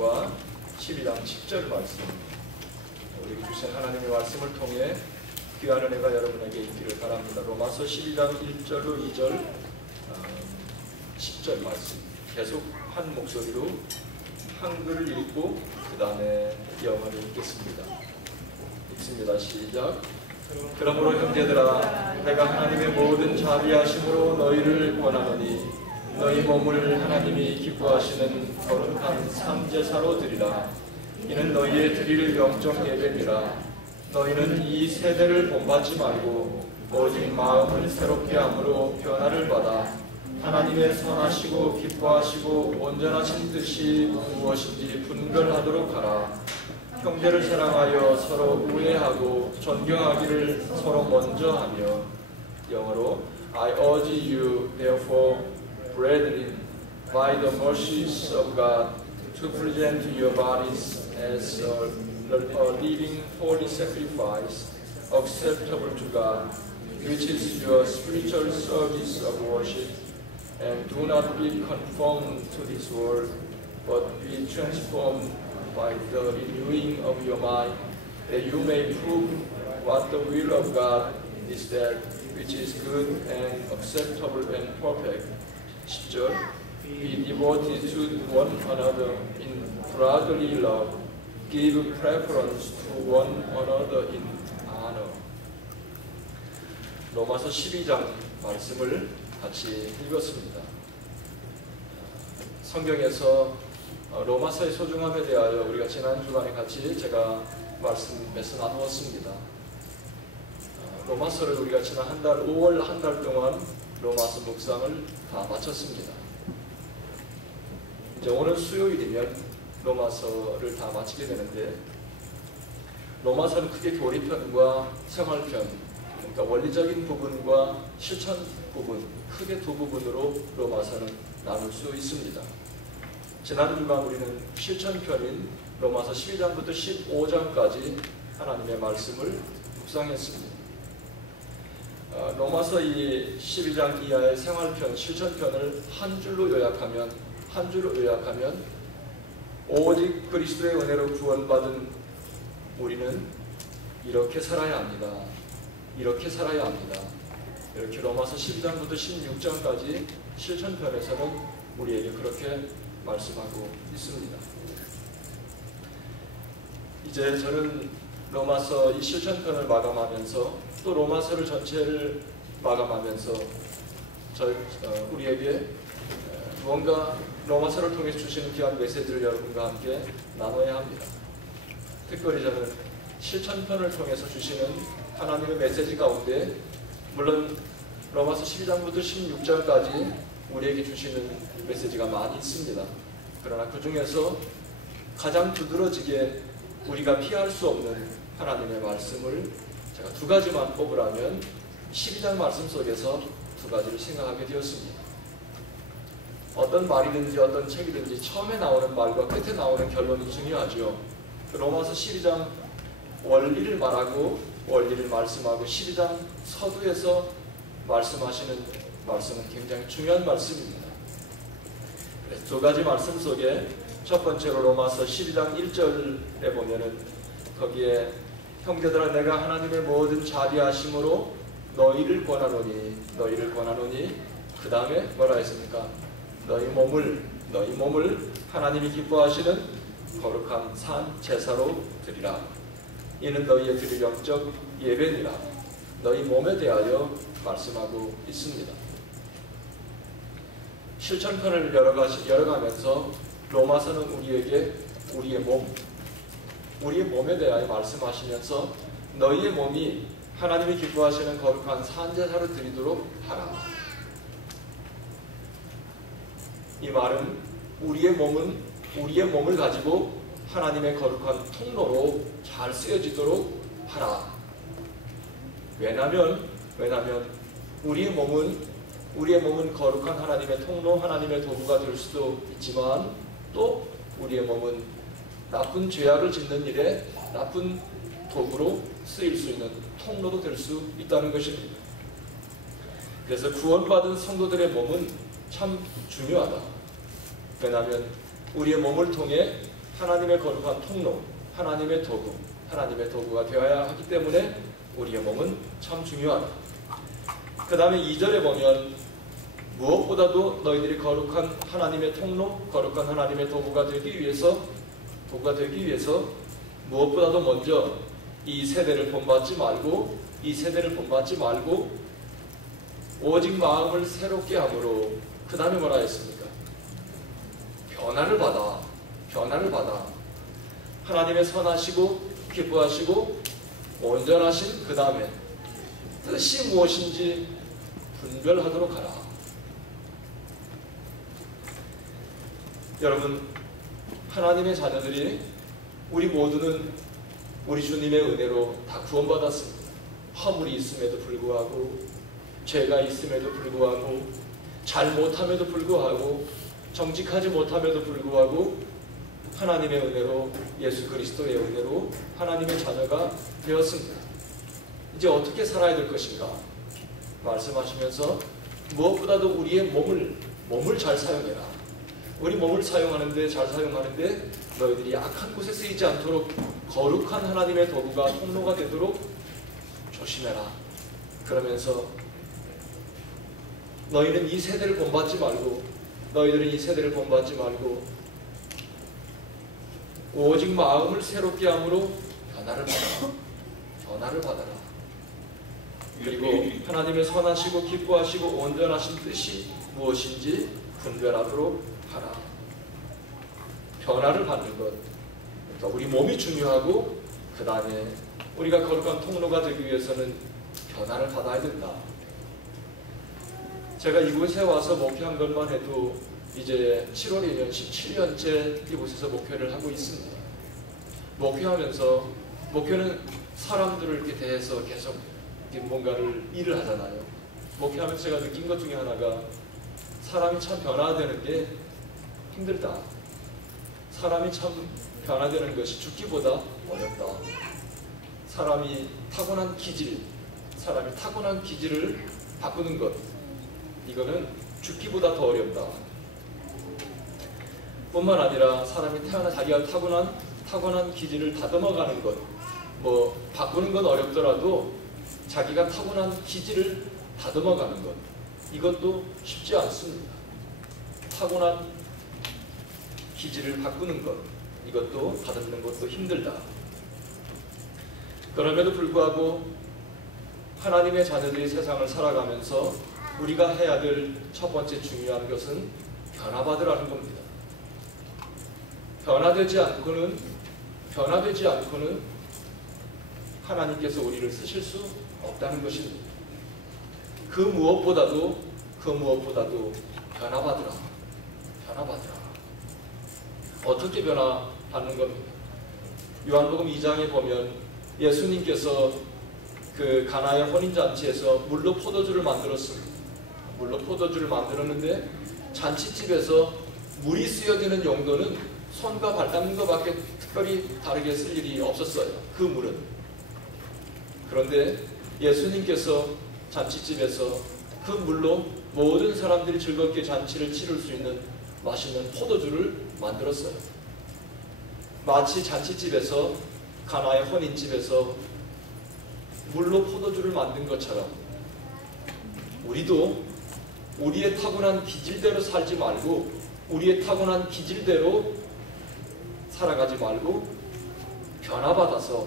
말씀과 12장 10절 말씀, 우리 주신 하나님의 말씀을 통해 귀한 은혜가 여러분에게 있기를 바랍니다. 로마서 12장 1절로 2절, 10절 말씀 계속 한 목소리로 한글을 읽고 그 다음에 영어를 읽겠습니다. 읽습니다. 시작. 그러므로 형제들아, 내가 하나님의 모든 자비하심으로 너희를 권하노니 너희 몸을 하나님이 기뻐하시는 거룩한 산제사로 드리라. 이는 너희의 드릴 영적 예배니라. 너희는 이 세대를 본받지 말고 오직 마음을 새롭게 함으로 변화를 받아 하나님의 선하시고 기뻐하시고 온전하신 뜻이 무엇인지 분별하도록 하라. 형제를 사랑하여 서로 우애하고 존경하기를 서로 먼저 하며. 영어로 I urge you therefore, brethren, by the mercies of God, to present your bodies as a living holy sacrifice, acceptable to God, which is your spiritual service of worship. And do not be conformed to this world, but be transformed by the renewing of your mind, that you may prove what the will of God is, that which is good and acceptable and perfect. 10절. Be devoted to one another in brotherly love. Give preference to one another in honor. 로마서 12장 말씀을 같이 읽었습니다. 성경에서 로마서의 소중함에 대하여 우리가 지난 주간에 같이 제가 말씀에서 나누었습니다. 로마서를 우리가 지난 5월 한 달 동안 로마서 묵상을 다 마쳤습니다. 이제 오늘 수요일이면 로마서를 다 마치게 되는데, 로마서는 크게 교리편과 생활편, 그러니까 원리적인 부분과 실천 부분, 크게 두 부분으로 로마서는 나눌 수 있습니다. 지난 주간 우리는 실천편인 로마서 12장부터 15장까지 하나님의 말씀을 묵상했습니다. 로마서 이 12장 이하의 생활편, 실천편을 한 줄로 요약하면 오직 그리스도의 은혜로 구원받은 우리는 이렇게 살아야 합니다. 이렇게 살아야 합니다. 이렇게 로마서 12장부터 16장까지 실천편에서는 우리에게 그렇게 말씀하고 있습니다. 이제 저는 로마서 이 실천편을 마감하면서 또 로마서를 전체를 마감하면서 우리에게 무언가 로마서를 통해 주시는 귀한 메시지를 여러분과 함께 나눠야 합니다. 특별히 저는 실천편을 통해서 주시는 하나님의 메시지 가운데, 물론 로마서 12장부터 16장까지 우리에게 주시는 메시지가 많이 있습니다. 그러나 그 중에서 가장 두드러지게 우리가 피할 수 없는 하나님의 말씀을 제가 두 가지만 뽑으라면 12장 말씀 속에서 두 가지를 생각하게 되었습니다. 어떤 말이든지 어떤 책이든지 처음에 나오는 말과 끝에 나오는 결론이 중요하죠. 로마서 12장 원리를 말하고 원리를 말씀하고 12장 서두에서 말씀하시는 말씀은 굉장히 중요한 말씀입니다. 그래서 두 가지 말씀 속에 첫 번째로 로마서 12장 1절에 보면은 거기에 형제들아, 내가 하나님의 모든 자비하심으로 너희를 권하노니 그 다음에 뭐라 했습니까? 너희 몸을 하나님이 기뻐하시는 거룩한 산 제사로 드리라. 이는 너희의 드릴 영적 예배니라. 너희 몸에 대하여 말씀하고 있습니다. 실천편을 열어가면서 로마서는 우리에게 우리의 몸에 대하여 말씀하시면서 너희의 몸이 하나님이 기뻐하시는 거룩한 산제사로 드리도록 하라. 이 말은 우리의 몸을 가지고 하나님의 거룩한 통로로 잘 쓰여지도록 하라. 왜냐하면 우리의 몸은 거룩한 하나님의 통로, 하나님의 도구가 될 수도 있지만, 또 우리의 몸은 나쁜 죄악을 짓는 일에 나쁜 도구로 쓰일 수 있는 통로도 될 수 있다는 것입니다. 그래서 구원받은 성도들의 몸은 참 중요하다. 왜냐하면 우리의 몸을 통해 하나님의 거룩한 통로, 하나님의 도구, 하나님의 도구가 되어야 하기 때문에 우리의 몸은 참 중요하다. 그 다음에 2절에 보면 무엇보다도 너희들이 거룩한 하나님의 통로, 거룩한 하나님의 도구가 되기 위해서 무엇보다도 먼저 이 세대를 본받지 말고 오직 마음을 새롭게 함으로, 그 다음에 뭐라 했습니까? 변화를 받아 하나님의 선하시고 기뻐하시고 온전하신 그 다음에 뜻이 무엇인지 분별하도록 하라. 여러분, 하나님의 자녀들이 우리 모두는 우리 주님의 은혜로 다 구원받았습니다. 허물이 있음에도 불구하고, 죄가 있음에도 불구하고, 잘못함에도 불구하고, 정직하지 못함에도 불구하고 하나님의 은혜로, 예수 그리스도의 은혜로 하나님의 자녀가 되었습니다. 이제 어떻게 살아야 될 것인가 말씀하시면서 무엇보다도 우리의 몸을 잘 사용해라. 우리 몸을 잘 사용하는데 너희들이 악한 곳에 쓰이지 않도록 거룩한 하나님의 도구가 통로가 되도록 조심해라. 그러면서 너희들은 이 세대를 본받지 말고 오직 마음을 새롭게 함으로 변화를 받아라. 그리고 하나님의 선하시고 기뻐하시고 온전하신 뜻이 무엇인지 분별하도록 하라. 변화를 받는 것, 그러니까 우리 몸이 중요하고 그 다음에 우리가 거룩한 통로가 되기 위해서는 변화를 받아야 된다. 제가 이곳에 와서 목회한 것만 해도 이제 7월이면 17년째 이곳에서 목회를 하고 있습니다. 목회는 사람들을 이렇게 대해서 계속 뭔가를 일을 하잖아요. 목회하면서 제가 느낀 것 중에 하나가 사람이 참 변화되는 게 힘들다. 사람이 참 변화되는 것이 죽기보다 어렵다. 사람이 타고난 기질을 바꾸는 것, 이거는 죽기보다 더 어렵다. 뿐만 아니라 사람이 자기가 타고난 기질을 다듬어가는 것, 바꾸는 건 어렵더라도 자기가 타고난 기질을 다듬어가는 것, 이것도 쉽지 않습니다. 타고난 기질을 바꾸는 것, 이것도 다듬는 것도 힘들다. 그럼에도 불구하고 하나님의 자녀들이 세상을 살아가면서 우리가 해야 될 첫 번째 중요한 것은 변화받으라는 겁니다. 변화되지 않고는 하나님께서 우리를 쓰실 수 없다는 것입니다. 그 무엇보다도 변화받으라. 어떻게 변화받는 겁니까? 요한복음 2장에 보면 예수님께서 그 가나의 혼인잔치에서 물로 포도주를 만들었습니다. 물로 포도주를 만들었는데 잔치집에서 물이 쓰여지는 용도는 손과 발 닦는 것밖에 특별히 다르게 쓸 일이 없었어요. 그 물은. 그런데 예수님께서 잔치집에서 그 물로 모든 사람들이 즐겁게 잔치를 치를 수 있는 맛있는 포도주를 만들었어요. 마치 잔치집에서, 가나의 혼인집에서 물로 포도주를 만든 것처럼 우리도 우리의 타고난 기질대로 살지 말고, 우리의 타고난 기질대로 살아가지 말고 변화받아서,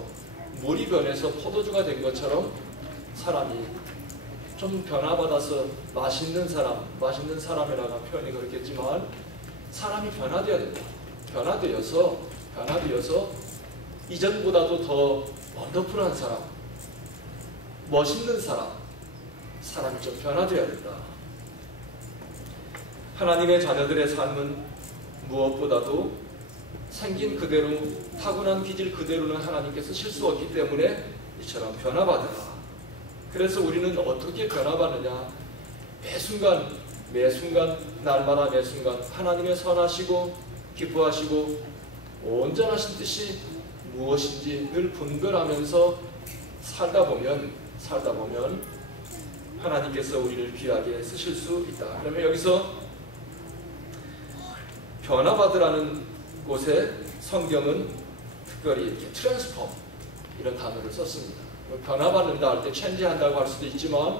물이 변해서 포도주가 된 것처럼 사람이 좀 변화받아서 맛있는 사람이라고 표현이 그렇겠지만 사람이 변화되어야 된다. 변화되어서 이전보다도 더 원더풀한 사람, 멋있는 사람이 좀 변화되어야 된다. 하나님의 자녀들의 삶은 무엇보다도 생긴 그대로, 타고난 기질 그대로는 하나님께서 쓸 수 없기 때문에 이처럼 변화받아라. 그래서 우리는 어떻게 변화받느냐? 매순간 날마다 매순간 하나님의 선하시고 기뻐하시고 온전하신 뜻이 무엇인지 늘 분별하면서 살다 보면 하나님께서 우리를 귀하게 쓰실 수 있다. 그러면 여기서 변화받으라는 곳에 성경은 특별히 이렇게 트랜스폼 이런 단어를 썼습니다. 변화받는다 할 때 체인지한다고 할 수도 있지만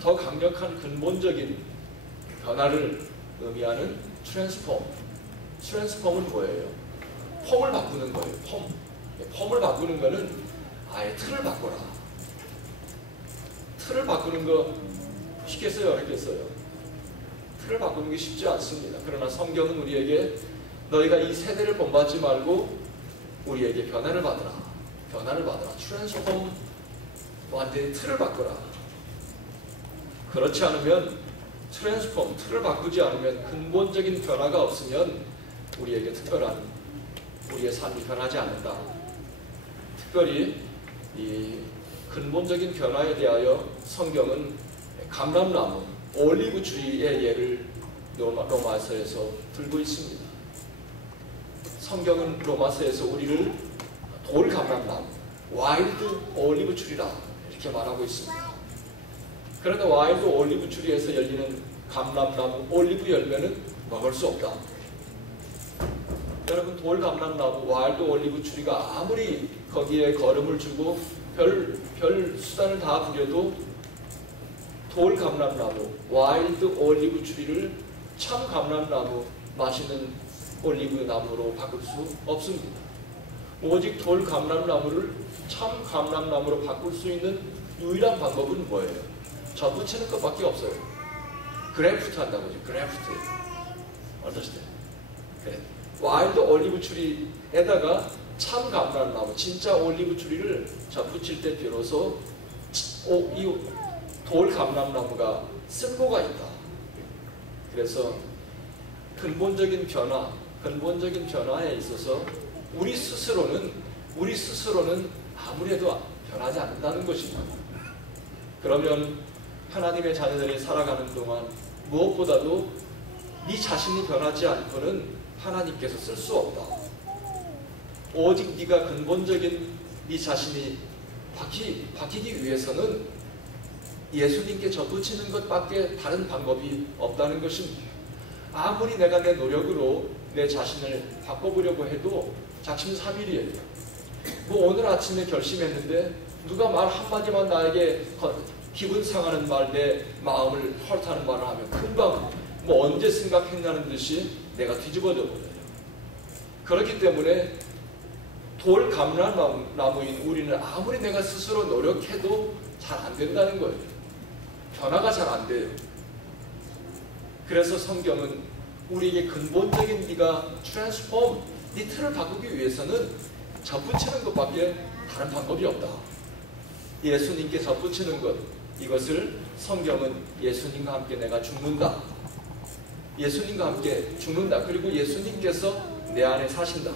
더 강력한 근본적인 변화를 의미하는 트랜스폼. 트랜스폼은 뭐예요? 폼을 바꾸는 거예요. 폼을 바꾸는 거는 아예 틀을 바꿔라. 틀을 바꾸는 거 쉽겠어요? 어렵겠어요? 틀을 바꾸는 게 쉽지 않습니다. 그러나 성경은 우리에게 너희가 이 세대를 본받지 말고 우리에게 변화를 받으라. 변화를 받으라. 트랜스폼, 완전히 틀을 바꾸라. 그렇지 않으면 트랜스폼, 틀을 바꾸지 않으면 근본적인 변화가 없으면 우리에게 특별한 우리의 삶이 변하지 않는다. 특별히 이 근본적인 변화에 대하여 성경은 감람나무, 올리브 트리의 예를 로마서에서 들고 있습니다. 성경은 로마서에서 우리를 돌 감람나무, 와일드 올리브 트리라 이렇게 말하고 있습니다. 그런데 와일드 올리브 트리에서 열리는 감람나무, 올리브 열매는 먹을 수 없다. 여러분, 돌 감람나무, 와일드 올리브 트리가 아무리 거기에 거름을 주고 별 수단을 다 부려도 돌 감람나무, 와일드 올리브 트리를 참 감람나무, 맛있는 올리브 나무로 바꿀 수 없습니다. 오직 돌 감람나무를 참 감람나무로 바꿀 수 있는 유일한 방법은 뭐예요? 접붙이는 것밖에 없어요. 그래프트 한다고 하죠. 그래프트. 어떠시대요? 그래. 와일드 올리브 트리에다가 참 감람나무, 진짜 올리브 트리를 접붙일 때 비로소 이 돌 감람나무가 쓸모가 있다. 그래서 근본적인 변화에 있어서 우리 스스로는 아무래도 변하지 않는다는 것입니다. 그러면 하나님의 자녀들이 살아가는 동안 무엇보다도 네 자신이 변하지 않고는 하나님께서 쓸 수 없다. 오직 네가 근본적인 네 자신이 바뀌기 위해서는 예수님께 접붙이는 것밖에 다른 방법이 없다는 것입니다. 아무리 내가 내 노력으로 내 자신을 바꿔보려고 해도 작심삼일이에요. 뭐 오늘 아침에 결심했는데 누가 말 한마디만 나에게 기분 상하는 말, 내 마음을 허락하는 말을 하면 금방 뭐 언제 생각했냐는 듯이 내가 뒤집어져 버려요. 그렇기 때문에 돌 감람나무인 우리는 아무리 내가 스스로 노력해도 잘 안 된다는 거예요. 변화가 잘 안 돼요. 그래서 성경은 우리에게 근본적인 네가 트랜스폼, 네 틀을 바꾸기 위해서는 접붙이는 것밖에 다른 방법이 없다. 예수님께 접붙이는 것, 이것을 성경은 예수님과 함께 내가 죽는다. 예수님과 함께 죽는다. 그리고 예수님께서 내 안에 사신다.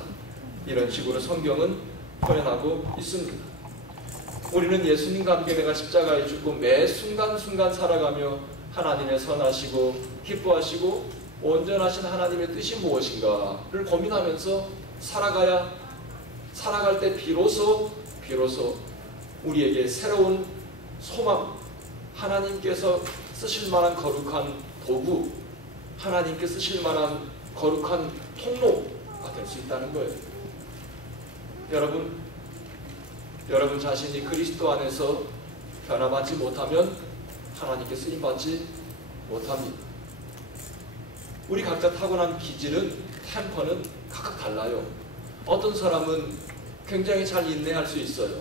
이런 식으로 성경은 표현하고 있습니다. 우리는 예수님과 함께 내가 십자가에 죽고 매 순간순간 살아가며 하나님의 선하시고 기뻐하시고 온전하신 하나님의 뜻이 무엇인가를 고민하면서 살아갈 때 비로소 우리에게 새로운 소망, 하나님께서 쓰실 만한 거룩한 도구, 하나님께 쓰실 만한 거룩한 통로가 될 수 있다는 거예요. 여러분 자신이 그리스도 안에서 변화받지 못하면 하나님께 쓰임받지 못합니다. 우리 각자 타고난 기질은, 템퍼는 각각 달라요. 어떤 사람은 굉장히 잘 인내할 수 있어요.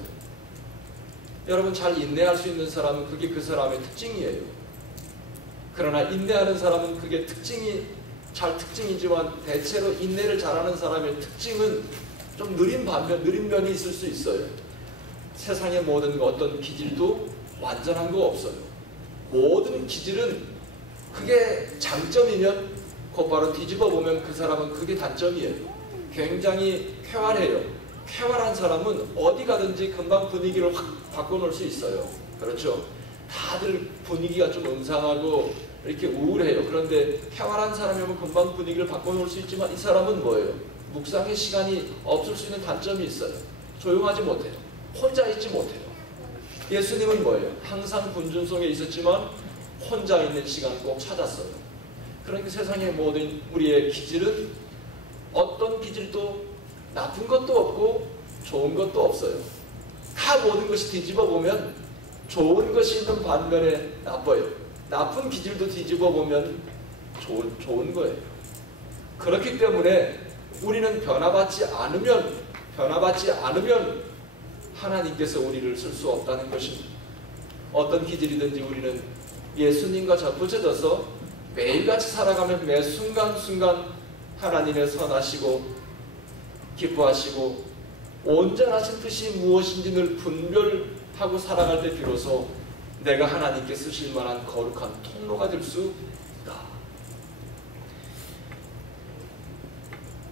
여러분, 잘 인내할 수 있는 사람은 그게 그 사람의 특징이에요. 그러나 인내하는 사람은 그게 특징이지만 대체로 인내를 잘하는 사람의 특징은 좀 느린 면이 있을 수 있어요. 세상의 모든 어떤 기질도 완전한 거 없어요. 모든 기질은 그게 장점이면 곧바로 뒤집어 보면 그 사람은 그게 단점이에요. 굉장히 쾌활해요. 쾌활한 사람은 어디 가든지 금방 분위기를 확 바꿔놓을 수 있어요. 그렇죠? 다들 분위기가 좀 음산하고 이렇게 우울해요. 그런데 쾌활한 사람이면 금방 분위기를 바꿔놓을 수 있지만 이 사람은 뭐예요? 묵상의 시간이 없을 수 있는 단점이 있어요. 조용하지 못해요. 혼자 있지 못해요. 예수님은 뭐예요? 항상 군중 속에 있었지만 혼자 있는 시간 꼭 찾았어요. 그러니까 세상의 모든 우리의 기질은 어떤 어떤 기질도 나쁜 것도 없고 좋은 것도 없어요. 다 모든 것이 뒤집어 보면 좋은 것이 있는 반면에 나빠요. 나쁜 기질도 뒤집어 보면 좋은 거예요. 그렇기 때문에 우리는 변화받지 않으면 하나님께서 우리를 쓸 수 없다는 것입니다. 어떤 기질이든지 우리는 예수님과 접붙여져서 매일같이 살아가면 매 순간순간 하나님의 선하시고 기뻐하시고 온전하신 뜻이 무엇인지 늘 분별하고 살아갈 때 비로소 내가 하나님께 쓰실 만한 거룩한 통로가 될 수 있다.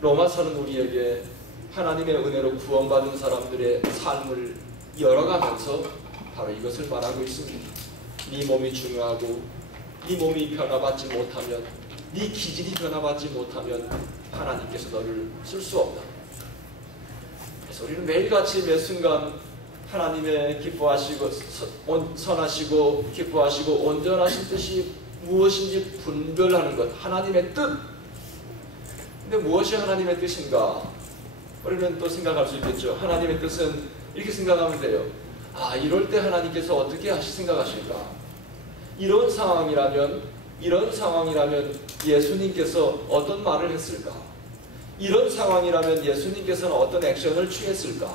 로마서는 우리에게 하나님의 은혜로 구원받은 사람들의 삶을 열어가면서 바로 이것을 말하고 있습니다. 네 몸이 중요하고 네 몸이 변화받지 못하면, 네 기질이 변화받지 못하면 하나님께서 너를 쓸 수 없다. 그래서 우리는 매일같이 매 순간 하나님의 기뻐하시고 선하시고 기뻐하시고 온전하신 뜻이 무엇인지 분별하는 것, 하나님의 뜻. 근데 무엇이 하나님의 뜻인가? 우리는 또 생각할 수 있겠죠. 하나님의 뜻은 이렇게 생각하면 돼요. 아, 이럴 때 하나님께서 어떻게 생각하실까? 이런 상황이라면 예수님께서 어떤 말을 했을까? 이런 상황이라면 예수님께서는 어떤 액션을 취했을까?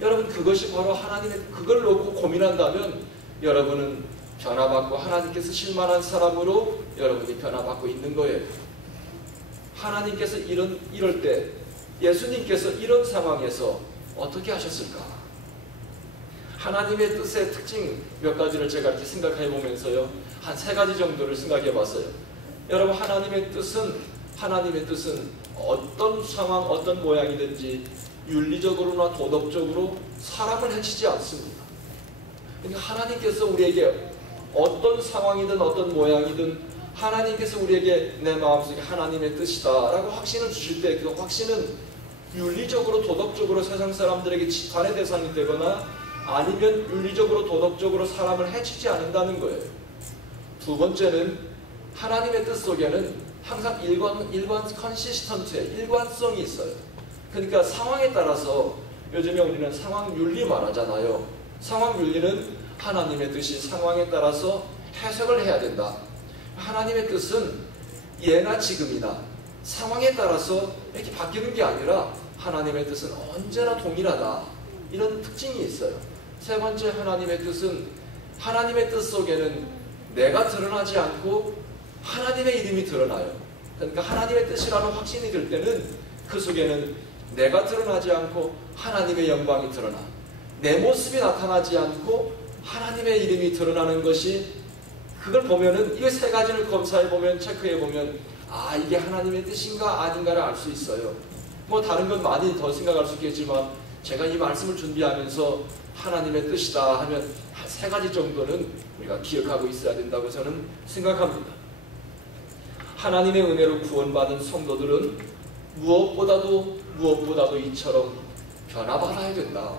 여러분, 그것이 바로 하나님의, 그걸 놓고 고민한다면 여러분은 변화받고 하나님께서 쓰실 만한 사람으로 여러분이 변화받고 있는 거예요. 하나님께서 이럴 때, 예수님께서 이런 상황에서 어떻게 하셨을까? 하나님의 뜻의 특징 몇 가지를 제가 이렇게 생각해 보면서요, 한 3가지 정도를 생각해 봤어요. 여러분, 하나님의 뜻은 어떤 상황, 어떤 모양이든지 윤리적으로나 도덕적으로 사람을 해치지 않습니다. 그러니까 하나님께서 우리에게 어떤 상황이든 어떤 모양이든 하나님께서 우리에게 내 마음속에 하나님의 뜻이다 라고 확신을 주실 때 그 확신은 윤리적으로 도덕적으로 세상 사람들에게 지탄의 대상이 되거나 아니면 윤리적으로 도덕적으로 사람을 해치지 않는다는 거예요. 두 번째는 하나님의 뜻 속에는 항상 일관성이 있어요. 그러니까 상황에 따라서 요즘에 우리는 상황 윤리 말하잖아요. 상황 윤리는 하나님의 뜻이 상황에 따라서 해석을 해야 된다. 하나님의 뜻은 예나 지금이나 상황에 따라서 이렇게 바뀌는 게 아니라 하나님의 뜻은 언제나 동일하다. 이런 특징이 있어요. 세 번째, 하나님의 뜻은 하나님의 뜻 속에는 내가 드러나지 않고 하나님의 이름이 드러나요. 그러니까 하나님의 뜻이라는 확신이 들 때는 그 속에는 내가 드러나지 않고 하나님의 영광이 드러나, 내 모습이 나타나지 않고 하나님의 이름이 드러나는 것이, 그걸 보면은 이 3가지를 검사해 보면, 체크해 보면 아, 이게 하나님의 뜻인가 아닌가를 알 수 있어요. 뭐 다른 건 많이 더 생각할 수 있겠지만 제가 이 말씀을 준비하면서 하나님의 뜻이다 하면 한 3가지 정도는 우리가 기억하고 있어야 된다고 저는 생각합니다. 하나님의 은혜로 구원받은 성도들은 무엇보다도 이처럼 변화받아야 된다.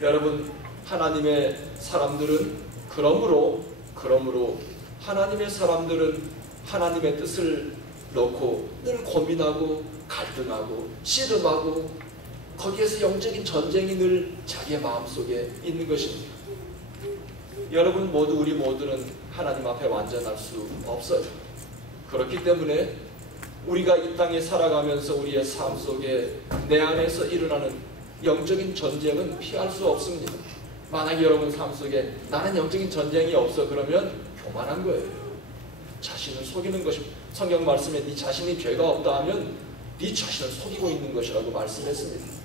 여러분, 하나님의 사람들은 그러므로 하나님의 사람들은 하나님의 뜻을 놓고 늘 고민하고 갈등하고 씨름하고 거기에서 영적인 전쟁이 늘 자기의 마음속에 있는 것입니다. 여러분 우리 모두는 하나님 앞에 완전할 수 없어요. 그렇기 때문에 우리가 이 땅에 살아가면서 우리의 삶 속에 내 안에서 일어나는 영적인 전쟁은 피할 수 없습니다. 만약에 여러분 삶 속에 나는 영적인 전쟁이 없어 그러면 교만한 거예요. 자신을 속이는 것입니다. 성경 말씀에 네 자신이 죄가 없다 하면 네 자신을 속이고 있는 것이라고 말씀했습니다.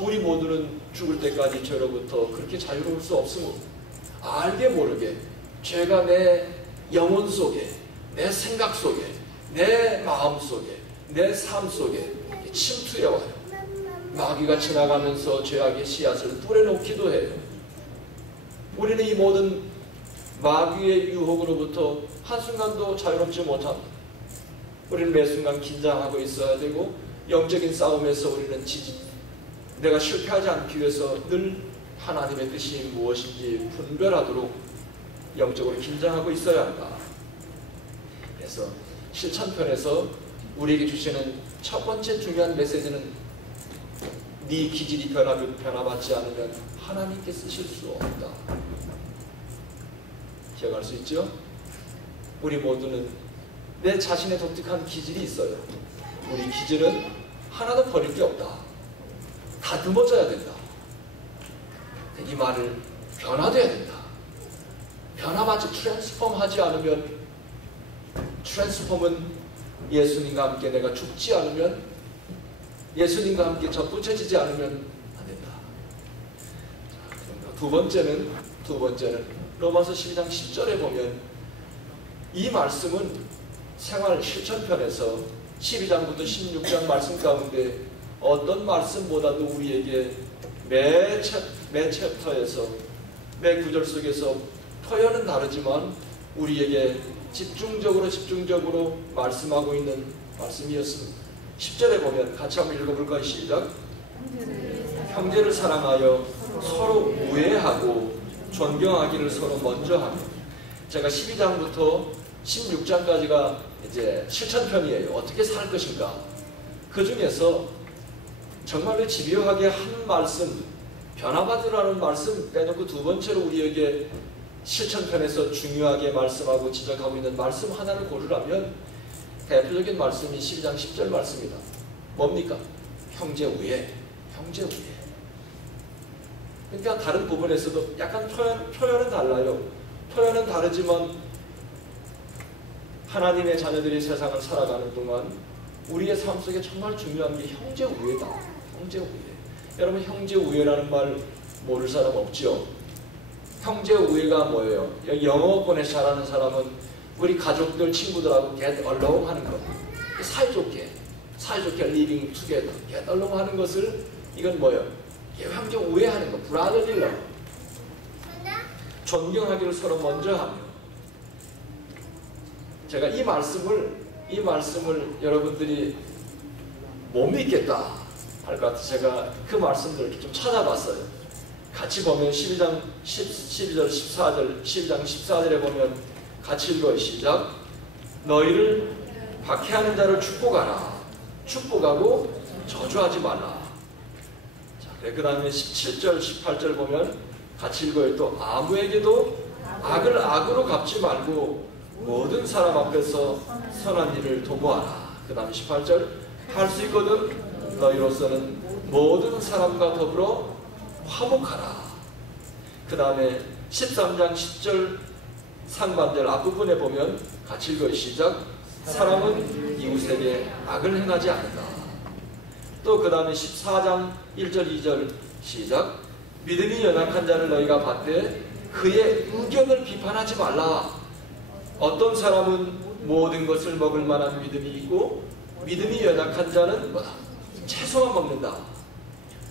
우리 모두는 죽을 때까지 죄로부터 그렇게 자유로울 수 없습니다. 알게 모르게 죄가 내 영혼 속에, 내 생각 속에, 내 마음 속에, 내 삶 속에 침투해와요. 마귀가 지나가면서 죄악의 씨앗을 뿌려놓기도 해요. 우리는 이 모든 마귀의 유혹으로부터 한순간도 자유롭지 못합니다. 우리는 매 순간 긴장하고 있어야 되고 영적인 싸움에서 우리는 내가 실패하지 않기 위해서 늘 하나님의 뜻이 무엇인지 분별하도록 영적으로 긴장하고 있어야 한다. 그래서 실천편에서 우리에게 주시는 첫 번째 중요한 메시지는 네 기질이 변화받지 않으면 하나님께 쓰실 수 없다. 기억할 수 있죠? 우리 모두는 내 자신의 독특한 기질이 있어요. 우리 기질은 하나도 버릴 게 없다. 다듬어져야 된다. 이 말을 변화돼야 된다. 변화받지 트랜스폼하지 않으면, 트랜스폼은 예수님과 함께 내가 죽지 않으면, 예수님과 함께 접붙여지지 않으면 안 된다. 두 번째는 로마서 12장 10절에 보면 이 말씀은 생활 실천편에서 12장부터 16장 말씀 가운데 어떤 말씀보다도 우리에게 매 챕터에서, 매 구절 속에서 표현은 다르지만 우리에게 집중적으로 말씀하고 있는 말씀이었습니다. 10절에 보면 같이 한번 읽어볼까요? 시작. 형제를 사랑하여 서로 우애하고 존경하기를 서로 먼저 하며. 제가 12장부터 16장까지가 이제 실천편이에요. 어떻게 살 것인가. 그 중에서 정말로 집요하게 한 말씀, 변화받으라는 말씀 빼놓고 두 번째로 우리에게 실천편에서 중요하게 말씀하고 지적하고 있는 말씀 하나를 고르라면 대표적인 말씀이 12장 10절 말씀이다. 뭡니까? 형제 우애. 형제 우애. 그러니까 다른 부분에서도 약간 표현은 달라요. 표현은 다르지만 하나님의 자녀들이 세상을 살아가는 동안 우리의 삶 속에 정말 중요한 게 형제 우애다. 형제 우애. 여러분, 형제 우애라는 말 모를 사람 없죠? 형제 우애가 뭐예요? 영어권에 잘하는 사람은 우리 가족들, 친구들하고 get along 하는 것. 사이좋게 living together, get along 하는 것을, 이건 뭐예요? 형제 우애하는 것, brotherly love. 존경하기를 서로 먼저 하며. 제가 이 말씀을 여러분들이 못 믿겠다 할 것 같아서 제가 그 말씀들을 이렇게 좀 찾아봤어요. 같이 보면 12장 12절 14절 12장 14절에 보면 같이 읽어요. 시작. 너희를 박해하는 자를 축복하라. 축복하고 저주하지 말라. 자, 그 다음에 17절 18절 보면 같이 읽어요. 또 아무에게도 악을 악으로 갚지 말고 모든 사람 앞에서 선한 일을 도모하라. 그 다음에 18절 할 수 있거든 너희로서는 모든 사람과 더불어 화목하라. 그 다음에 13장 10절 상반절 앞부분에 보면 같이 읽어요. 시작. 사람은 이웃에게 악을 행하지 않는다. 또 그 다음에 14장 1절 2절 시작. 믿음이 연약한 자를 너희가 받되 그의 의견을 비판하지 말라. 어떤 사람은 모든 것을 먹을 만한 믿음이 있고 믿음이 연약한 자는 뭐다? 채소만 먹는다.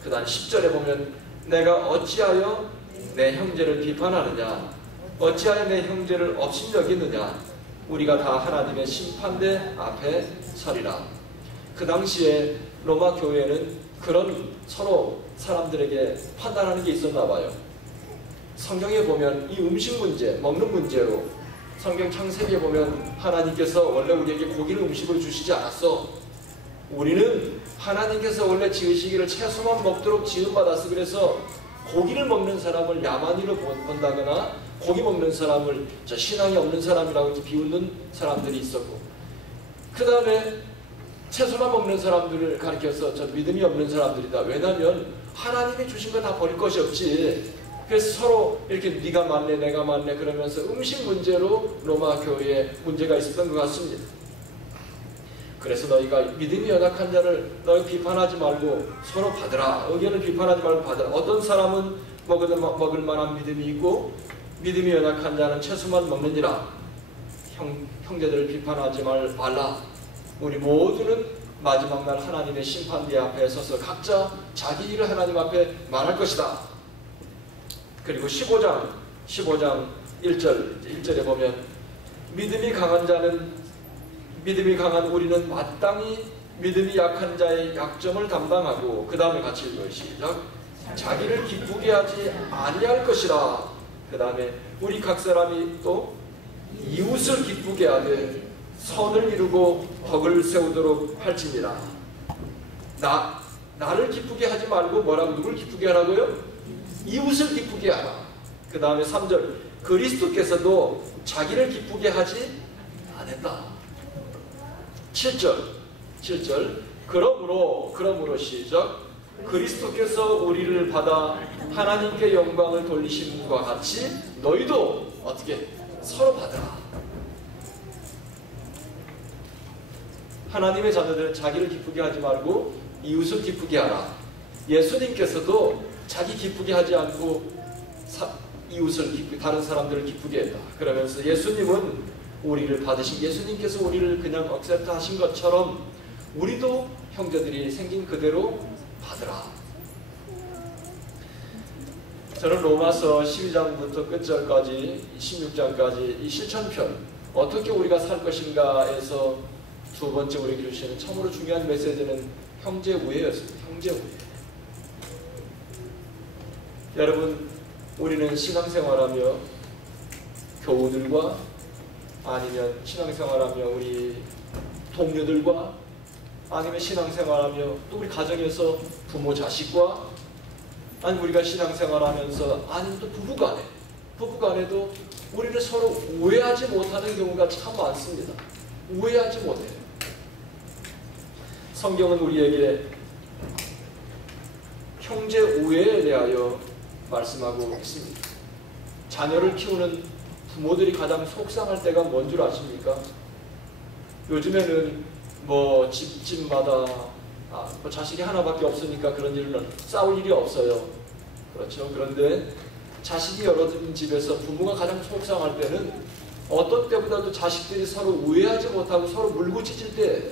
그 다음 10절에 보면 내가 어찌하여 내 형제를 비판하느냐, 어찌하여 내 형제를 업신여기느냐, 우리가 다 하나님의 심판대 앞에 서리라. 그 당시에 로마 교회는 그런 서로 사람들에게 판단하는 게 있었나 봐요. 성경에 보면 이 음식 문제, 먹는 문제로 성경 창세기에 보면 하나님께서 원래 우리에게 고기를 음식으로 주시지 않았어. 우리는 하나님께서 원래 지으시기를 채소만 먹도록 지음받았어. 그래서 고기를 먹는 사람을 야만이로 본다거나 고기 먹는 사람을 신앙이 없는 사람이라고 비웃는 사람들이 있었고, 그 다음에 채소만 먹는 사람들을 가리켜서 저 믿음이 없는 사람들이다. 왜냐하면 하나님이 주신 거 다 버릴 것이 없지. 그래서 서로 이렇게 네가 맞네 내가 맞네 그러면서 음식 문제로 로마 교회에 문제가 있었던 것 같습니다. 그래서 너희가 믿음이 연약한 자를 너희 비판하지 말고 서로 받으라. 의견을 비판하지 말고 받으라. 어떤 사람은 먹을 만한 믿음이 있고 믿음이 연약한 자는 채소만 먹느니라. 형제들을 비판하지 말라. 우리 모두는 마지막 날 하나님의 심판대 앞에 서서 각자 자기 일을 하나님 앞에 말할 것이다. 그리고 15장 1절에 보면 믿음이 강한 우리는 마땅히 믿음이 약한 자의 약점을 담당하고, 그 다음에 같이 읽어요. 시작. 자기를 기쁘게 하지 아니할 것이라. 그 다음에 우리 각 사람이 또 이웃을 기쁘게 하되 선을 이루고 덕을 세우도록 할지니라. 나를 기쁘게 하지 말고 뭐라고? 누굴 기쁘게 하라고요? 이웃을 기쁘게 하라. 그 다음에 3절, 그리스도께서도 자기를 기쁘게 하지 않았다. 7절, 그러므로 시작. 그리스도께서 우리를 받아 하나님께 영광을 돌리심과 같이 너희도 어떻게? 서로 받으라. 하나님의 자녀들은 자기를 기쁘게 하지 말고 이웃을 기쁘게 하라. 예수님께서도 자기 기쁘게 하지 않고 이웃을 다른 사람들을 기쁘게 했다. 그러면서 예수님은 우리를 받으신, 예수님께서 우리를 그냥 억셉트 하신 것처럼 우리도 형제들이 생긴 그대로 받으라. 저는 로마서 12장부터 끝절까지 16장까지 이 실천편, 어떻게 우리가 살 것인가에서 두 번째 우리에게 주시는 참으로 중요한 메시지는 형제 우애였습니다. 형제 우애. 여러분, 우리는 신앙생활하며 교우들과 아니면 신앙생활하며 우리 동료들과 아니면 신앙생활하며 또 우리 가정에서 부모 자식과 아니면 우리가 신앙생활하면서 아니면 또 부부간에도 우리는 서로 오해하지 못하는 경우가 참 많습니다. 오해하지 못해요. 성경은 우리에게 형제 우애에 대하여 말씀하고 있습니다. 자녀를 키우는 부모들이 가장 속상할 때가 뭔 줄 아십니까? 요즘에는 뭐 집마다 뭐 자식이 하나밖에 없으니까 그런 일은 싸울 일이 없어요. 그렇죠. 그런데 자식이 여러 집에서 부모가 가장 속상할 때는 어떤 때보다도 자식들이 서로 우애하지 못하고 서로 물고치질 때예요.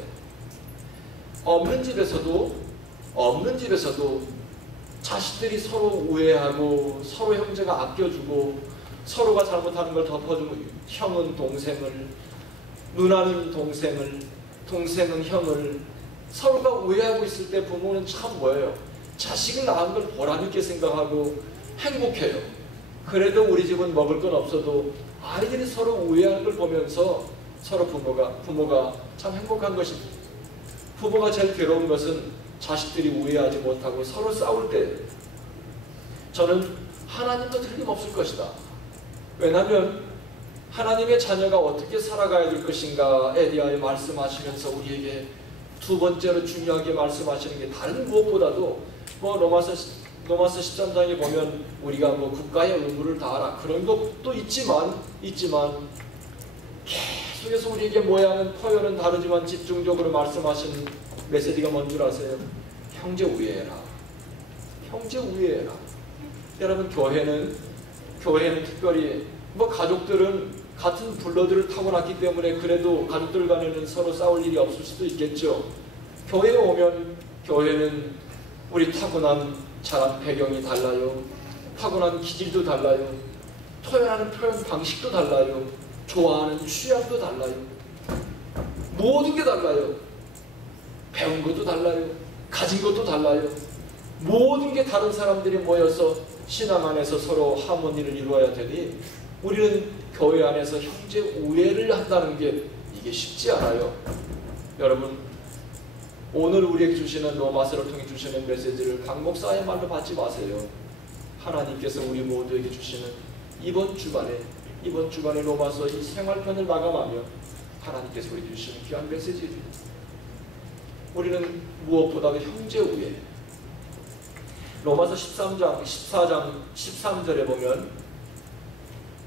없는 집에서도 자식들이 서로 우애하고 서로 형제가 아껴주고 서로가 잘못하는 걸 덮어주고, 형은 동생을, 누나는 동생을, 동생은 형을, 서로가 우애하고 있을 때 부모는 참 뭐예요? 자식을 낳은 걸 보람있게 생각하고 행복해요. 그래도 우리 집은 먹을 건 없어도 아이들이 서로 우애하는 걸 보면서 서로 부모가 참 행복한 것입니다. 부모가 제일 괴로운 것은 자식들이 우애하지 못하고 서로 싸울 때. 저는 하나님도 틀림없을 것이다. 왜냐하면 하나님의 자녀가 어떻게 살아가야 될 것인가에 대하여 말씀하시면서 우리에게 두 번째로 중요하게 말씀하시는 게 다른 무엇보다도 뭐 로마서 13장에 보면 우리가 뭐 국가의 의무를 다하라 그런 것도 있지만 계속해서 우리에게 모양은 표현은 다르지만 집중적으로 말씀하시는 메시지가 뭔 줄 아세요? 형제 우애해라. 형제 우애해라. 여러분, 교회는 특별히 뭐 가족들은 같은 블러드를 타고났기 때문에 그래도 가족들 간에는 서로 싸울 일이 없을 수도 있겠죠. 교회에 오면 교회는 우리 타고난 자란 배경이 달라요. 타고난 기질도 달라요. 표현하는 표현 방식도 달라요. 좋아하는 취향도 달라요. 모든 게 달라요. 배운 것도 달라요. 가진 것도 달라요. 모든 게 다른 사람들이 모여서 신앙 안에서 서로 하모니를 이루어야 되니 우리는 교회 안에서 형제 우애를 한다는 게 이게 쉽지 않아요. 여러분, 오늘 우리에게 주시는 로마서를 통해 주시는 메시지를 강 목사의 말로 받지 마세요. 하나님께서 우리 모두에게 주시는 이번 주간에 로마서 이 생활편을 마감하며 하나님께서 우리 주시는 귀한 메시지입니다. 우리는 무엇보다도 형제 우애. 로마서 14장 13절에 보면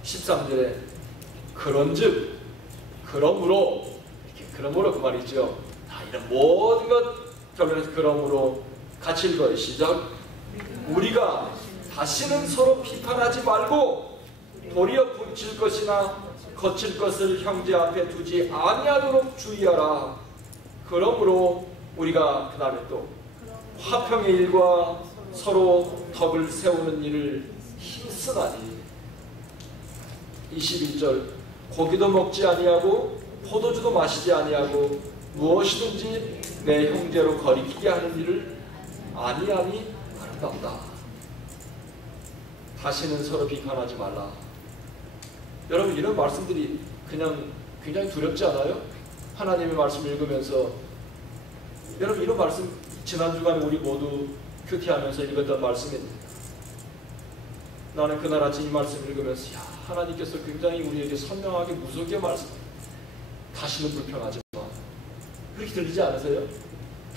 13절에 그런즉 그러므로 그 말이죠. 이런 모든 것 결론에서 그러므로 같이 읽어요. 시작. 우리가 다시는 서로 비판하지 말고 도리어 부칠 것이나 거칠 것을 형제 앞에 두지 아니하도록 주의하라. 그러므로 우리가 그 다음에 또 화평의 일과 서로 덕을 세우는 일을 힘쓰나니. 21절 고기도 먹지 아니하고 포도주도 마시지 아니하고 무엇이든지 내 형제로 거리끼게 하는 일을 아니하니 아름답다. 다시는 서로 비판하지 말라. 여러분, 이런 말씀들이 그냥 굉장히 두렵지 않아요? 하나님의 말씀 읽으면서, 여러분 이런 말씀 지난 주간에 우리 모두 큐티하면서 읽었던 말씀입니다. 나는 그날 아침 이 말씀 읽으면서 하나님께서 굉장히 우리에게 선명하게 무섭게 말씀합니다. 다시는 불평하지 마. 그렇게 들리지 않으세요?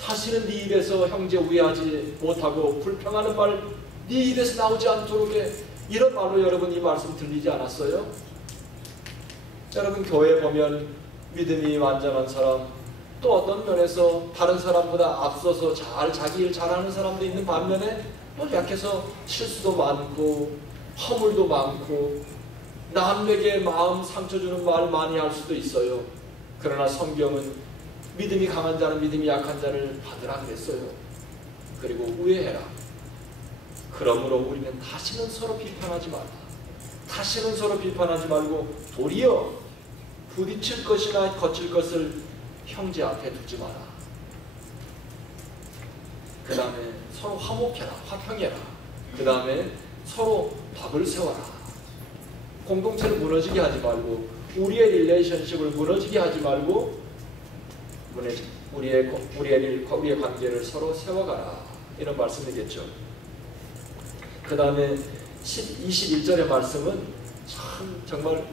다시는 네 입에서 형제 우애하지 못하고 불평하는 말 네 입에서 나오지 않도록 해. 이런 말로 여러분 이 말씀 들리지 않았어요? 여러분 교회에 보면 믿음이 완전한 사람, 또 어떤 면에서 다른 사람보다 앞서서 자기 일 잘하는 사람도 있는 반면에 또 약해서 실수도 많고 허물도 많고 남에게 마음 상처 주는 말 많이 할 수도 있어요. 그러나 성경은 믿음이 강한 자는 믿음이 약한 자를 받으라 그랬어요. 그리고 우애해라. 그러므로 우리는 다시는 서로 비판하지 말라. 다시는 서로 비판하지 말고 도리어 부딪힐 것이나 거칠 것을 형제 앞에 두지 마라. 그 다음에 서로 화목해라. 화평해라. 그 다음에 서로 밥을 세워라. 공동체를 무너지게 하지 말고 우리의 릴레이션십을 무너지게 하지 말고 우리의 관계를 서로 세워가라. 이런 말씀이겠죠. 그 다음에 21절의 말씀은 참 정말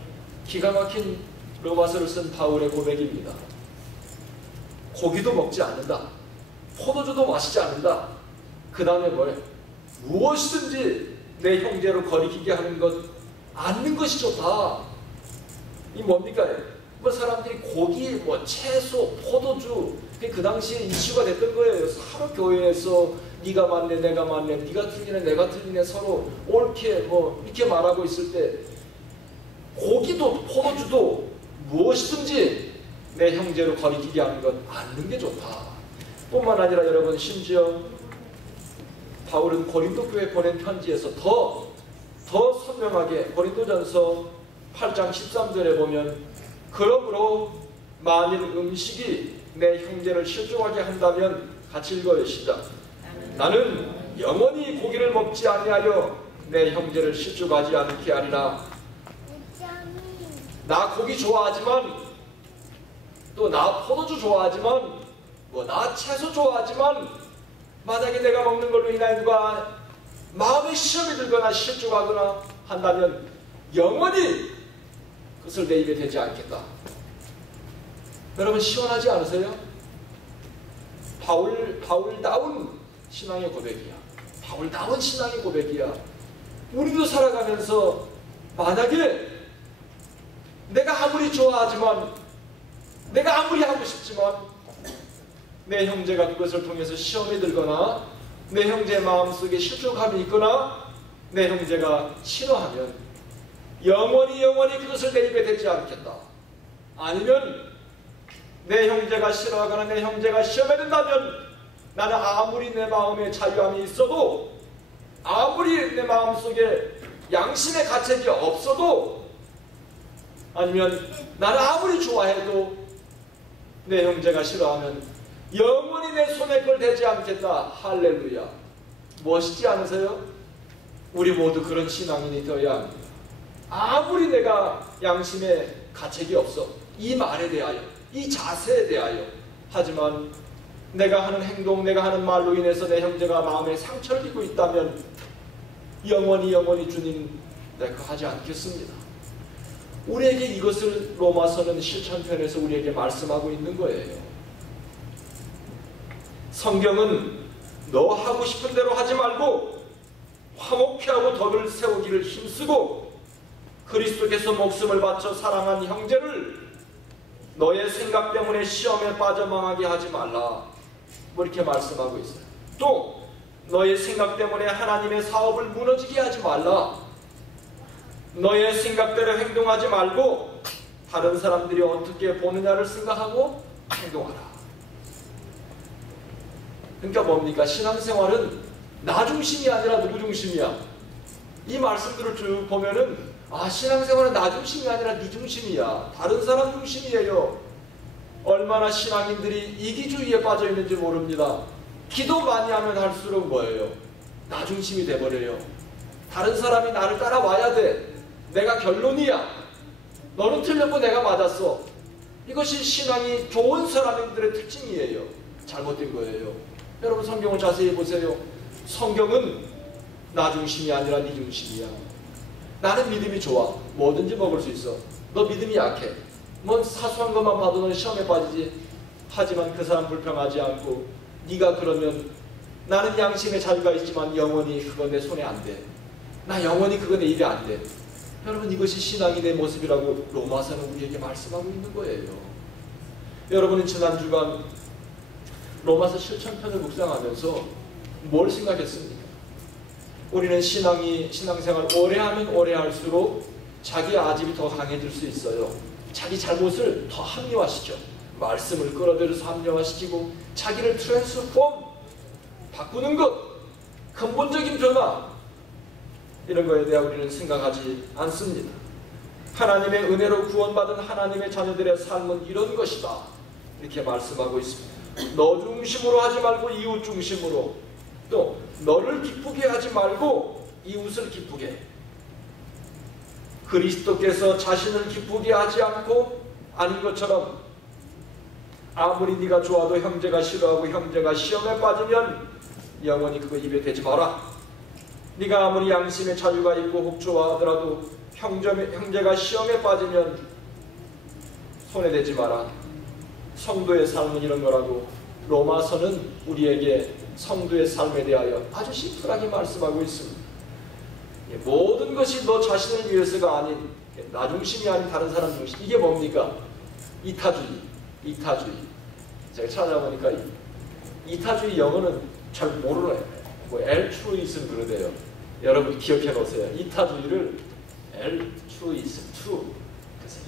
기가 막힌 로마서를 쓴 바울의 고백입니다. 고기도 먹지 않는다. 포도주도 마시지 않는다. 그 다음에 뭐예요? 무엇이든지 내 형제로 거리끼게 하는 것 않는 것이 좋다. 이 뭡니까? 뭐 사람들이 고기, 채소, 포도주, 그 당시에 이슈가 됐던 거예요. 서로 교회에서 네가 맞네, 내가 맞네, 네가 틀리네, 내가 틀리네, 서로 옳게 이렇게 말하고 있을 때 고기도 포도주도 무엇이든지 내 형제로 거리끼게 하는 것 않는 게 좋다. 뿐만 아니라 여러분 심지어 바울은 고린도 교회에 보낸 편지에서 더 선명하게 고린도전서 8장 13절에 보면 그러므로 만일 음식이 내 형제를 실족하게 한다면 같이 읽어요. 시작. 나는 영원히 고기를 먹지 아니하여 내 형제를 실족하지 않게 하리라. 나 고기 좋아하지만 또 나 포도주 좋아하지만 나 채소 좋아하지만 만약에 내가 먹는 걸로 인하여 누가 마음에 시험이 들거나 실족하거나 한다면 영원히 그것을 내 입에 대지 않겠다. 여러분 시원하지 않으세요? 바울다운 신앙의 고백이야. 바울다운 신앙의 고백이야. 우리도 살아가면서 만약에 내가 아무리 좋아하지만 내가 아무리 하고 싶지만 내 형제가 그것을 통해서 시험에 들거나 내 형제의 마음속에 실족함이 있거나 내 형제가 싫어하면 영원히 그것을 내 입에 대지 않겠다. 아니면 내 형제가 싫어하거나 내 형제가 시험에 든다면 나는 아무리 내 마음에 자유함이 있어도 아무리 내 마음속에 양심의 가책이 없어도 아니면 나는 아무리 좋아해도 내 형제가 싫어하면 영원히 내 손에 걸 대지 않겠다. 할렐루야. 멋있지 않으세요? 우리 모두 그런 신앙인이 되어야 합니다. 아무리 내가 양심에 가책이 없어 이 말에 대하여 이 자세에 대하여 하지만 내가 하는 행동 내가 하는 말로 인해서 내 형제가 마음에 상처를 입고 있다면 영원히 주님 내가 하지 않겠습니다. 우리에게 이것을 로마서는 실천편에서 우리에게 말씀하고 있는 거예요. 성경은 너 하고 싶은 대로 하지 말고 화목케 하고 덕을 세우기를 힘쓰고 그리스도께서 목숨을 바쳐 사랑한 형제를 너의 생각 때문에 시험에 빠져 망하게 하지 말라. 이렇게 말씀하고 있어요. 또 너의 생각 때문에 하나님의 사업을 무너지게 하지 말라. 너의 생각대로 행동하지 말고 다른 사람들이 어떻게 보느냐를 생각하고 행동하라. 그러니까 뭡니까? 신앙생활은 나 중심이 아니라 누구 중심이야? 이 말씀들을 쭉 보면은 신앙생활은 나 중심이 아니라 네 중심이야. 다른 사람 중심이에요. 얼마나 신앙인들이 이기주의에 빠져 있는지 모릅니다. 기도 많이 하면 할수록 뭐예요? 나 중심이 돼버려요. 다른 사람이 나를 따라와야 돼. 내가 결론이야. 너는 틀렸고 내가 맞았어. 이것이 신앙이 좋은 사람들의 특징이에요. 잘못된 거예요. 여러분 성경을 자세히 보세요. 성경은 나 중심이 아니라 네 중심이야. 나는 믿음이 좋아. 뭐든지 먹을 수 있어. 너 믿음이 약해. 뭐 사소한 것만 봐도 넌 시험에 빠지지. 하지만 그 사람 불평하지 않고 네가 그러면 나는 양심의 자유가 있지만 영원히 그건 내 손에 안 돼. 나 영원히 그건 내 입에 안 돼. 여러분 이것이 신앙이 내 모습이라고 로마서는 우리에게 말씀하고 있는 거예요. 여러분은 지난 주간 로마서 실천편을 묵상하면서 뭘 생각했습니까? 우리는 신앙생활 오래 하면 오래 할수록 자기 아집이 더 강해질 수 있어요. 자기 잘못을 더 합리화시켜. 말씀을 끌어들여서 합리화시키고 자기를 트랜스폼 바꾸는 것, 근본적인 변화, 이런 거에 대해 우리는 생각하지 않습니다. 하나님의 은혜로 구원받은 하나님의 자녀들의 삶은 이런 것이다, 이렇게 말씀하고 있습니다. 너 중심으로 하지 말고 이웃 중심으로, 또 너를 기쁘게 하지 말고 이웃을 기쁘게 해. 그리스도께서 자신을 기쁘게 하지 않고 아닌 것처럼 아무리 네가 좋아도 형제가 싫어하고 형제가 시험에 빠지면 영원히 그거 입에 대지 마라. 네가 아무리 양심의 자유가 있고 혹 좋아하더라도 형제가 시험에 빠지면 손에 대지 마라. 성도의 삶은 이런 거라고 로마서는 우리에게 성도의 삶에 대하여 아주 심플하게 말씀하고 있습니다. 모든 것이 너 자신을 위해서가 아닌 나 중심이 아닌 다른 사람 중심. 이게 뭡니까? 이타주의. 제가 찾아보니까 이타주의 영어는 잘 모르네요. 뭐 엘트루이즘 그러대요. 여러분 기억해 놓으세요. 이타주의를 엘트루이즘, 그래서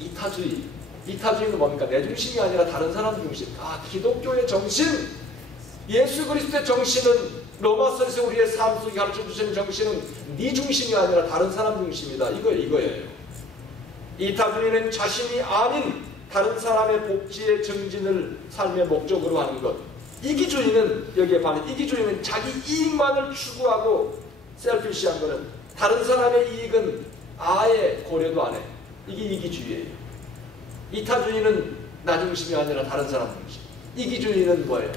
이타주의는 뭡니까? 내 중심이 아니라 다른 사람 중심. 기독교의 정신, 예수 그리스도의 정신은, 로마서에서 우리의 삶 속에 가르쳐 주시는 정신은 네 중심이 아니라 다른 사람 중심이다. 이거예요. 이타주의는 자신이 아닌 다른 사람의 복지의 증진을 삶의 목적으로 하는 것. 이기주의는 여기에 반해. 이기주의는 자기 이익만을 추구하고 셀피시한 거는 다른 사람의 이익은 아예 고려도 안 해. 이게 이기주의예요. 이타주의는 나 중심이 아니라 다른 사람 중심. 이기주의는 뭐예요?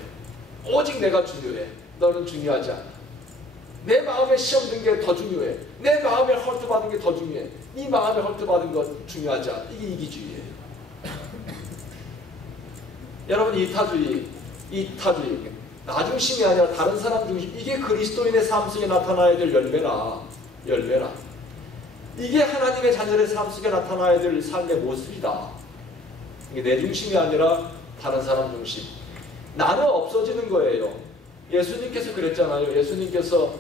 오직 내가 중요해. 너는 중요하지 않아. 내 마음에 시험 든 게 더 중요해. 내 마음에 헐트 받은 게 더 중요해. 네 마음에 헐트 받은 것 중요하지 않아. 이게 이기주의예요. 여러분 이타주의, 나 중심이 아니라 다른 사람 중심, 이게 그리스도인의 삶 속에 나타나야 될 열매라. 이게 하나님의 자녀의 삶 속에 나타나야 될 삶의 모습이다. 이게 내 중심이 아니라 다른 사람 중심. 나는 없어지는 거예요. 예수님께서 그랬잖아요. 예수님께서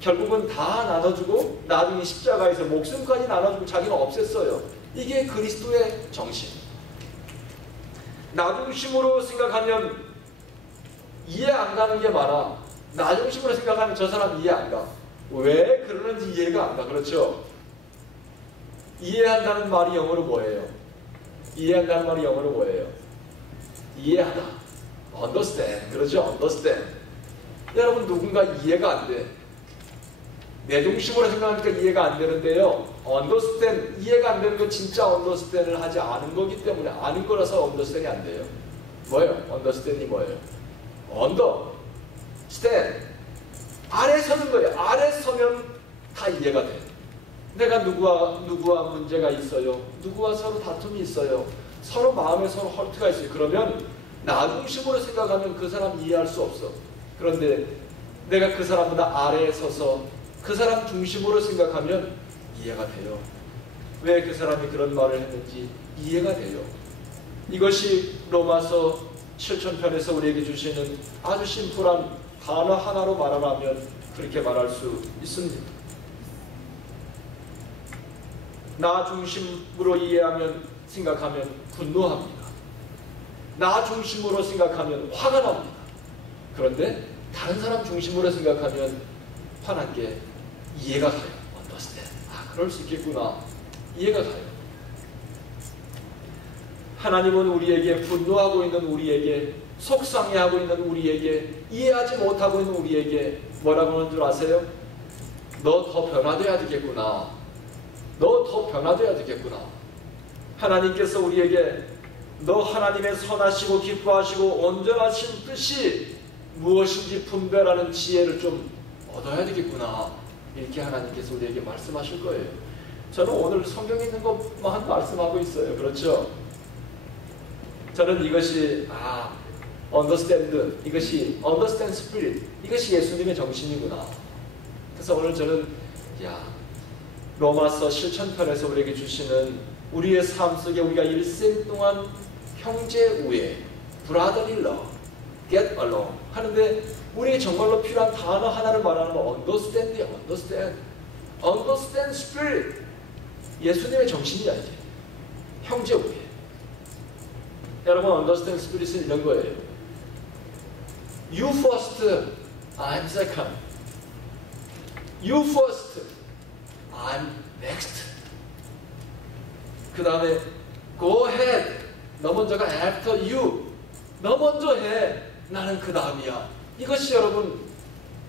결국은 다 나눠주고 나중에 십자가에서 목숨까지 나눠주고 자기는 없앴어요. 이게 그리스도의 정신. 나 중심으로 생각하면 이해 안 가는 게 많아. 나 중심으로 생각하면 저 사람 이해 안 가. 왜 그러는지 이해가 안 가. 그렇죠? 이해한다는 말이 영어로 뭐예요? 이해한다는 말이 영어로 뭐예요? 이해하다. understand. 그렇죠? understand. 여러분 누군가 이해가 안 돼. 내 중심으로 생각하니까 이해가 안 되는데요. understand, 이해가 안 되는 건 진짜 understand을 하지 않은 거기 때문에, 아는 거라서 understand이 안 돼요. 뭐예요? understand이 뭐예요? understand. 아래 서는 거예요. 아래 서면 다 이해가 돼. 내가 누구와 문제가 있어요. 누구와 서로 다툼이 있어요. 서로 마음에 서로 헐트가 있어요. 그러면 나 중심으로 생각하면 그 사람 이해할 수 없어. 그런데 내가 그 사람보다 아래에 서서 그 사람 중심으로 생각하면 이해가 돼요. 왜 그 사람이 그런 말을 했는지 이해가 돼요. 이것이 로마서 7편에서 우리에게 주시는 아주 심플한 단어 하나로 말하면 그렇게 말할 수 있습니다. 나 중심으로 생각하면 분노합니다. 나 중심으로 생각하면 화가 납니다. 그런데 다른 사람 중심으로 생각하면 화난 게 이해가 가요. understand. 그럴 수 있겠구나. 이해가 가요. 하나님은 우리에게, 분노하고 있는 우리에게, 속상해하고 있는 우리에게, 이해하지 못하고 있는 우리에게 뭐라고 하는 줄 아세요? 너 더 변화돼야 되겠구나. 너 더 변화돼야 되겠구나. 하나님께서 우리에게 너 하나님의 선하시고 기뻐하시고 온전하신 뜻이 무엇인지 분별하는 지혜를 좀 얻어야 되겠구나. 이렇게 하나님께서 우리에게 말씀하실 거예요. 저는 오늘 성경에 있는 것만 말씀하고 있어요. 그렇죠? 저는 이것이 understand, 이것이 understand spirit, 이것이 예수님의 정신이구나. 그래서 오늘 저는 로마서 실천편에서 우리에게 주시는 우리의 삶 속에 우리가 일생 동안 형제 우애, brotherly love, get along 하는데 우리에게 정말로 필요한 단어 하나를 말하는 understand이에요. understand spirit. 예수님의 정신이야 이게. 형제 우애. 여러분 understand spirit은 이런 거예요. You first, I'm second. You first, I'm next. 그 다음에 go ahead. 너 먼저가 after you. 너 먼저 해. 나는 그 다음이야. 이것이 여러분,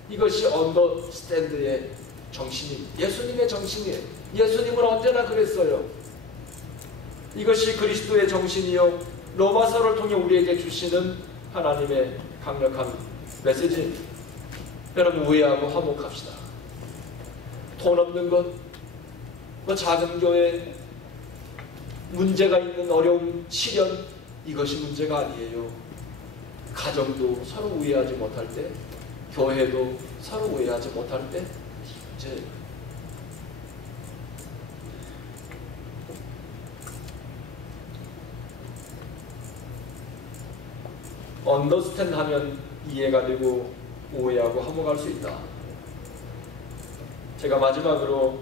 이것이 understand의 정신입니다. 예수님의 정신이에요. 예수님은 언제나 그랬어요. 이것이 그리스도의 정신이요 로마서를 통해 우리에게 주시는 하나님의 강력한 메시지입니다. 여러분 우애하고 화목합시다. 돈 없는 것, 작은 교회, 문제가 있는 어려움, 시련, 이것이 문제가 아니에요. 가정도 서로 우애하지 못할 때, 교회도 서로 우애하지 못할 때 문제예요. 언더스탠드 하면 이해가 되고 오해하고 화목할 수 있다. 제가 마지막으로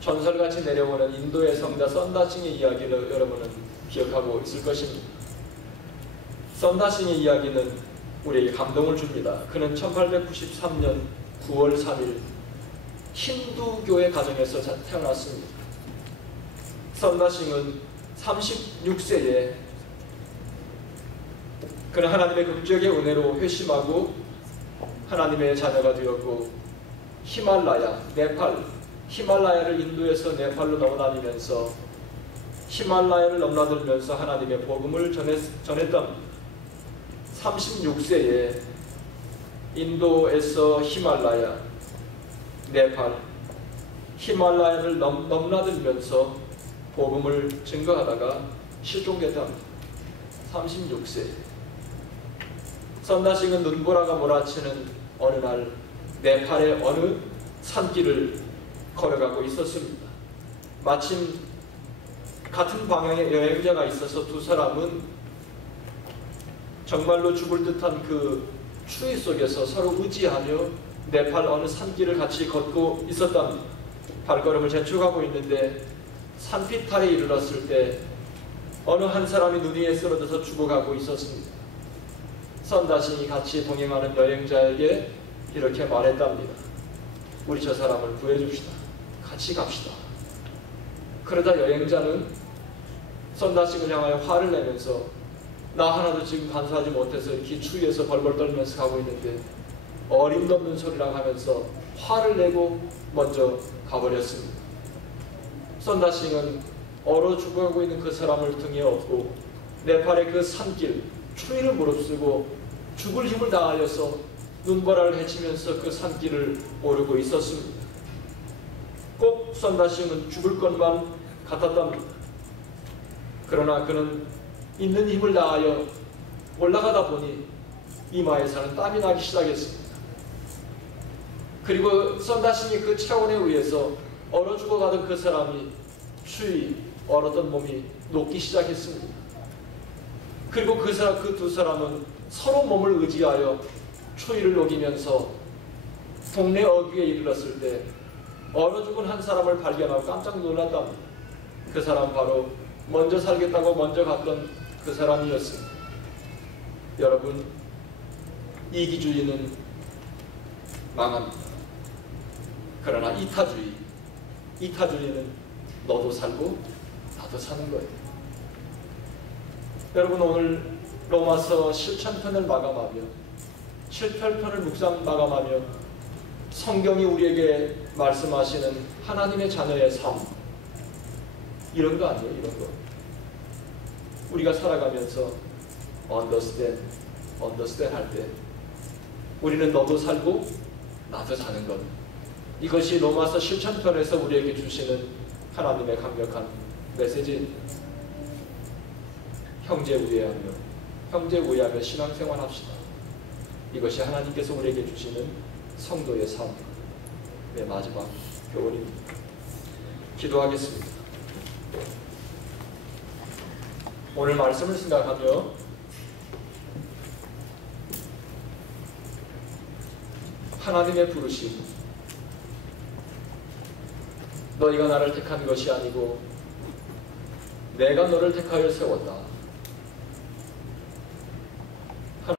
전설같이 내려오는 인도의 성자 선다싱의 이야기를 여러분은 기억하고 있을 것입니다. 선다싱의 이야기는 우리에게 감동을 줍니다. 그는 1893년 9월 3일 힌두교의 가정에서 태어났습니다. 선다싱은 36세에 그는 하나님의 극적의 은혜로 회심하고 하나님의 자녀가 되었고 히말라야, 네팔, 히말라야를 인도에서 네팔로 넘어다니면서 히말라야를 넘나들면서 하나님의 복음을 전했답니다. 36세에 인도에서 히말라야, 네팔, 히말라야를 넘나들면서 복음을 증거하다가 실종됐답니다. 36세. 선다싱은 눈보라가 몰아치는 어느 날 네팔의 어느 산길을 걸어가고 있었습니다. 마침 같은 방향의 여행자가 있어서 두 사람은 정말로 죽을 듯한 그 추위 속에서 서로 의지하며 네팔 어느 산길을 같이 걷고 있었답니다. 발걸음을 재촉하고 있는데 산피탈에 이르렀을 때 어느 한 사람이 눈 위에 쓰러져서 죽어가고 있었습니다. 선다싱이 같이 동행하는 여행자에게 이렇게 말했답니다. 우리 저 사람을 구해줍시다. 같이 갑시다. 그러다 여행자는 선다싱을 향하여 화를 내면서 나 하나도 지금 간수하지 못해서 이렇게 추위에서 벌벌 떨면서 가고 있는데 어림도 없는 소리라고 하면서 화를 내고 먼저 가버렸습니다. 선다싱은 얼어 죽어가고 있는 그 사람을 등에 업고 네팔의 그 산길 추위를 무릅쓰고 죽을 힘을 다하여서 눈보라를 헤치면서 그 산길을 오르고 있었습니다. 꼭 선다싱은 죽을 것만 같았답니다. 그러나 그는 있는 힘을 다하여 올라가다 보니 이마에서는 땀이 나기 시작했습니다. 그리고 선다싱이 그 차원에 의해서 얼어 죽어가던 그 사람이 추위 얼었던 몸이 녹기 시작했습니다. 그리고 그 두 사람은 서로 몸을 의지하여 추위를 녹이면서 동네 어귀에 이르렀을 때 얼어 죽은 한 사람을 발견하고 깜짝 놀랐답니다. 그 사람 바로 먼저 살겠다고 먼저 갔던 그 사람이었습니다. 여러분, 이기주의는 망합니다. 그러나 이타주의는 너도 살고 나도 사는 거예요. 여러분, 오늘 로마서 실천편을 마감하며 7편을 묵상 마감하며 성경이 우리에게 말씀하시는 하나님의 자녀의 삶, 이런 거 아니에요? 이런 거. 우리가 살아가면서 understand 할 때 우리는 너도 살고 나도 사는 것, 이것이 로마서 실천편에서 우리에게 주시는 하나님의 강력한 메시지. 형제 우애하며 신앙생활 합시다. 이것이 하나님께서 우리에게 주시는 성도의 삶의 마지막 교훈입니다. 기도하겠습니다. 오늘 말씀을 생각하며 하나님의 부르심, 너희가 나를 택한 것이 아니고 내가 너를 택하여 세웠다.